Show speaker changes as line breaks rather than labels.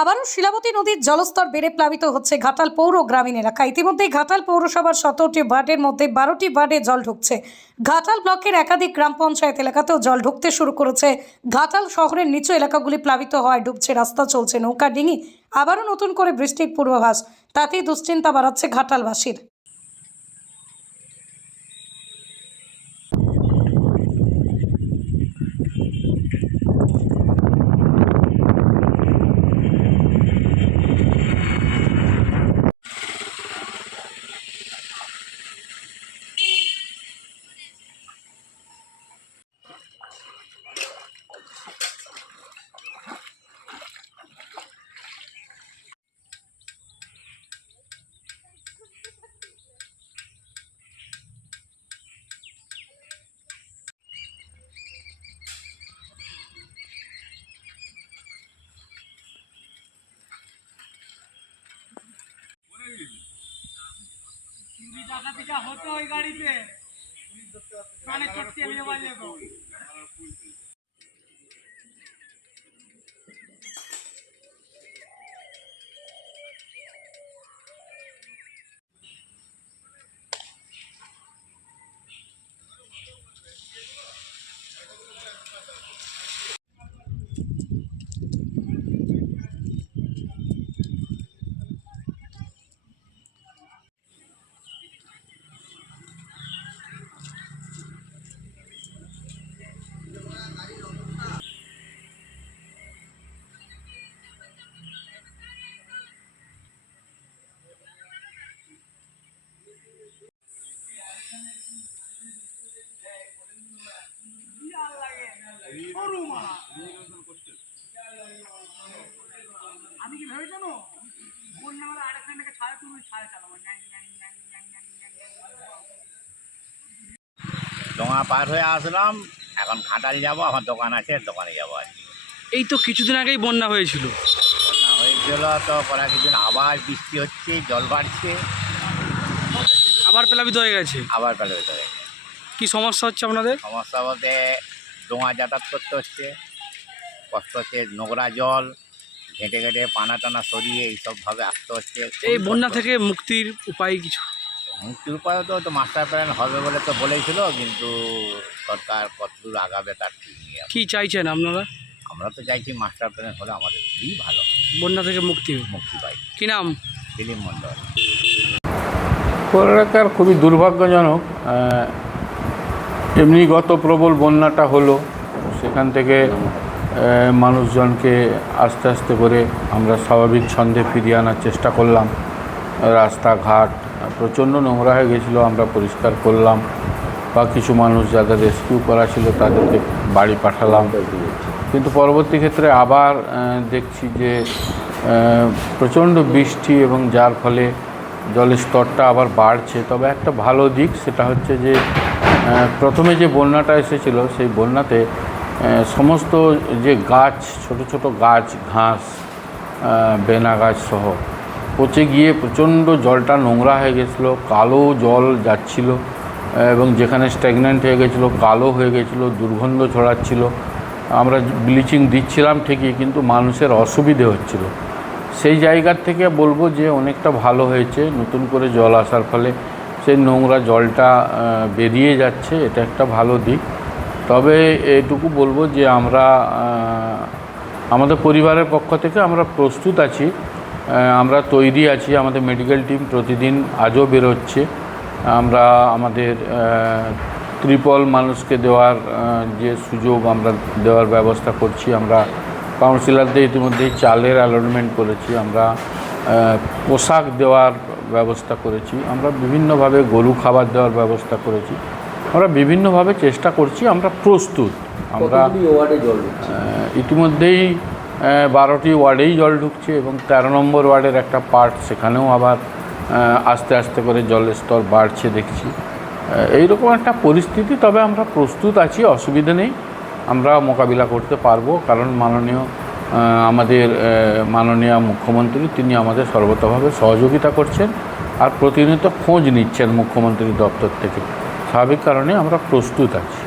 আবারও শিলাবতী নদীর জলস্তর বেড়ে প্লাবিত হচ্ছে ঘাটাল পৌর গ্রামীণ এলাকা ইতিমধ্যেই ঘাটাল পৌরসভার সতেরোটি ওয়ার্ডের মধ্যে বারোটি ওয়ার্ডে জল ঢুকছে। ঘাটাল ব্লকের একাধিক গ্রাম পঞ্চায়েত এলাকাতেও জল ঢুকতে শুরু করেছে। ঘাটাল শহরের নিচু এলাকাগুলি প্লাবিত হওয়ায় ডুবছে রাস্তা, চলছে নৌকা, ডিঙি, আবারও নতুন করে বৃষ্টির পূর্বাভাস। তাতেই দুশ্চিন্তা বাড়াচ্ছে ঘাটালবাসীর।
চুরি পিঠা হতো ওই গাড়িতে। মানে চটকে নিয়ে বাজে ভেবে জানো বন্যা হলে আরেকখান থেকে ছাড়া তুমি ছাড়া চালাবো।
ডোঙা পার হয়ে আসলাম এখন খাটাল যাব আমার দোকান আছে দোকানে যাব আর কি
এই তো কিছুদিন আগেই বন্যা হয়েছিল
বন্যা হয়েছিল তো পরে কিছুদিন আবার বৃষ্টি হচ্ছে জল বাড়ছে
আবার প্লাবিত হয়ে গেছে
আবার পেলে হতে হবে
কি সমস্যা হচ্ছে আপনাদের
সমস্যা বলতে ডোঙা যাতায়াত করতে হচ্ছে কষ্ট হচ্ছে নোংরা জল ঘেঁটে ঘেঁটে পানা টানা সরিয়ে এইসবভাবে আসতে হচ্ছে
এই বন্যা থেকে মুক্তির উপায় কিছু?
মুক্তির উপায় তো তো মাস্টার প্ল্যান হবে বলে তো বলেছিল কিন্তু সরকার কতদূর আগাবে তার ঠিক নেই।
কি চাইছেন আপনারা?
আমরা তো চাইছি মাস্টার প্ল্যান হলে আমাদের খুবই ভালো হয়,
বন্যা থেকে মুক্তি
মুক্তি পাই।
কি নাম?
দিলীপ মণ্ডল।
এলাকার খুবই দুর্ভাগ্যজনক এমনি গত প্রবল বন্যাটা হলো সেখান থেকে মানুষজনকে আস্তে আস্তে করে আমরা স্বাভাবিক ছন্দে ফিরিয়ে আনার চেষ্টা করলাম। রাস্তাঘাট প্রচণ্ড নোংরা হয়ে গেছিল, আমরা পরিষ্কার করলাম। বা কিছু মানুষ যাদের রেস্কিউ করা ছিল তাদেরকে বাড়ি পাঠালাম। কিন্তু পরবর্তী ক্ষেত্রে আবার দেখছি যে প্রচণ্ড বৃষ্টি এবং যার ফলে জলের স্তরটা আবার বাড়ছে। তবে একটা ভালো দিক সেটা হচ্ছে যে প্রথমে যে বন্যাটা এসেছিল, সেই বন্যাতে সমস্ত যে গাছ, ছোট ছোট গাছ, ঘাস বেনা গাছ সহ পচে গিয়ে প্রচণ্ড জলটা নোংরা হয়ে গেছিল, কালো জল যাচ্ছিল এবং যেখানে স্ট্যাগনেন্ট হয়ে গেছিল, কালো হয়ে গেছিল, দুর্গন্ধ ছড়াচ্ছিল। আমরা ব্লিচিং দিচ্ছিলাম ঠিকই, কিন্তু মানুষের অসুবিধে হচ্ছিল। সেই জায়গার থেকে বলব যে অনেকটা ভালো হয়েছে, নতুন করে জল আসার ফলে। সেই নোংরা জলটা বেরিয়ে যাচ্ছে, এটা একটা ভালো দিক। তবে এটুকু বলব যে আমরা আমাদের পরিবারের পক্ষ থেকে আমরা প্রস্তুত আছি। আমরা তৈরি আছি, আমাদের মেডিকেল টিম প্রতিদিন আজও বেরোচ্ছে। আমরা আমাদের ত্রিপল মানুষকে দেওয়ার যে সুযোগ আমরা দেওয়ার ব্যবস্থা করছি। আমরা কাউন্সিলরদের ইতিমধ্যেই চালের অ্যালটমেন্ট করেছি। আমরা পোশাক দেওয়ার ব্যবস্থা করেছি। আমরা বিভিন্নভাবে গরু খাবার দেওয়ার ব্যবস্থা করেছি। আমরা বিভিন্নভাবে চেষ্টা করছি আমরা প্রস্তুত। আমরা ইতিমধ্যেই বারোটি ওয়ার্ডেই জল ঢুকছে এবং তেরো নম্বর ওয়ার্ডের একটা পার্ট সেখানেও আবার আস্তে আস্তে করে জলের স্তর বাড়ছে দেখছি। এইরকম একটা পরিস্থিতি তবে আমরা প্রস্তুত আছি অসুবিধা নেই। আমরা মোকাবিলা করতে পারব কারণ মাননীয় আমাদের মাননীয় মুখ্যমন্ত্রী তিনি আমাদের সর্বতভাবে সহযোগিতা করছেন আর প্রতিনিয়ত খোঁজ নিচ্ছেন মুখ্যমন্ত্রীর দপ্তর থেকে। স্বাভাবিক কারণে আমরা প্রস্তুত আছি।